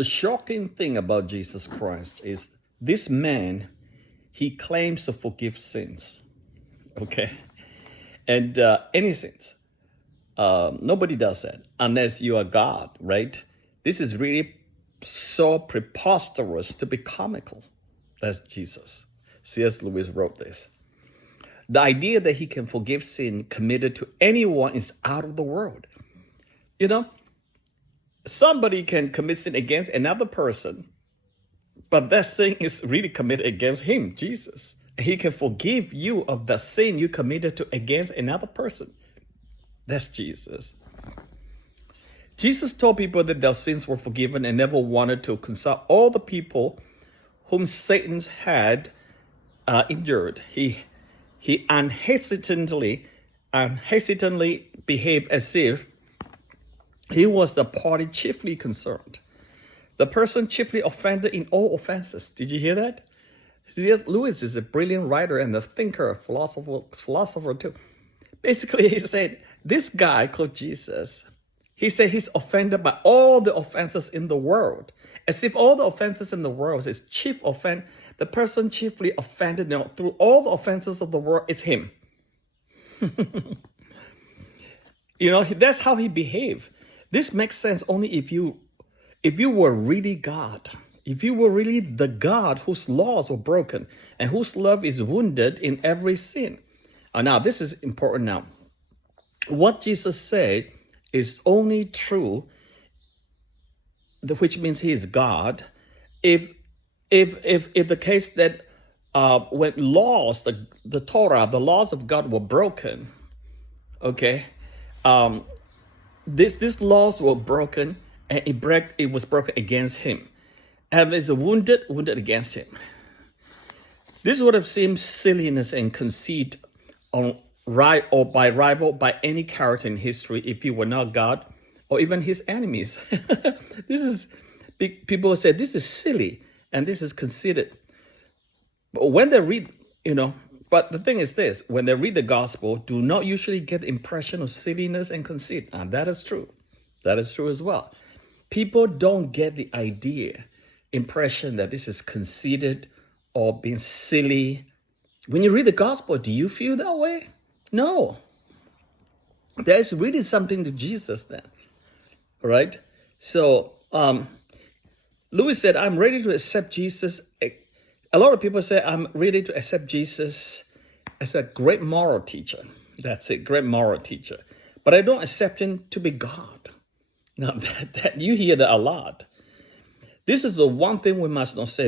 The shocking thing about Jesus Christ is this man, he claims to forgive sins, okay? And any sins. Nobody does that unless you are God, right? This is really so preposterous to be comical. That's Jesus. C.S. Lewis wrote this. The idea that he can forgive sin committed to anyone is out of the world. You know, somebody can commit sin against another person, but that sin is really committed against him, Jesus. He can forgive you of the sin you committed to against another person. That's Jesus. Jesus told people that their sins were forgiven and never wanted to consult all the people whom Satan had injured. He unhesitantly behaved as if he was the party chiefly concerned, the person chiefly offended in all offenses. Did you hear that? C.S. Lewis is a brilliant writer and a thinker, philosopher too. Basically, he said, this guy called Jesus, he said he's offended by all the offenses in the world, as if all the offenses in the world is his chief offense. The person chiefly offended through all the offenses of the world, it's him. That's how he behaved. This makes sense only if you were really God, if you were really the God whose laws were broken and whose love is wounded in every sin. Now, this is important now. What Jesus said is only true, which means he is God, if the case that when laws, the Torah, the laws of God were broken, okay, these laws were broken, and it was broken against him, and it's wounded against him. This would have seemed silliness and conceit by rival by any character in history if he were not God or even his enemies. People say this is silly and this is conceited. But when they read, but the thing is this, when they read the gospel, do not usually get the impression of silliness and conceit. And that is true. That is true as well. People don't get the impression that this is conceited or being silly. When you read the gospel, do you feel that way? No. There's really something to Jesus then. All right? So, Lewis said, I'm ready to accept Jesus. A lot of people say, I'm ready to accept Jesus as a great moral teacher. That's it, great moral teacher. But I don't accept him to be God. Now, that you hear that a lot. This is the one thing we must not say.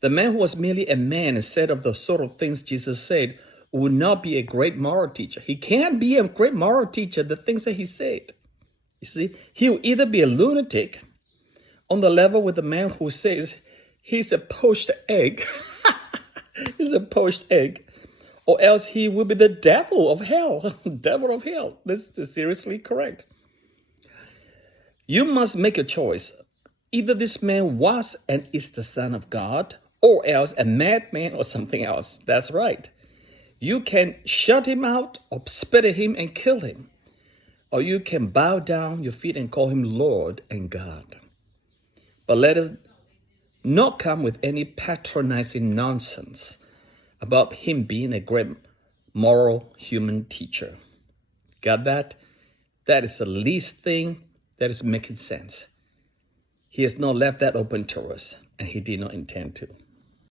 The man who was merely a man and said of the sort of things Jesus said would not be a great moral teacher. He can't be a great moral teacher, the things that he said. You see, he will either be a lunatic on the level with the man who says he's a poached egg. He's a poached egg. Or else he will be the devil of hell. Devil of hell. This is seriously correct. You must make a choice. Either this man was and is the Son of God, or else a madman or something else. That's right. You can shut him out or spit at him and kill him. Or you can bow down your feet and call him Lord and God. But let us not come with any patronizing nonsense about him being a great moral human teacher. Got that? That is the least thing that is making sense. He has not left that open to us, and he did not intend to.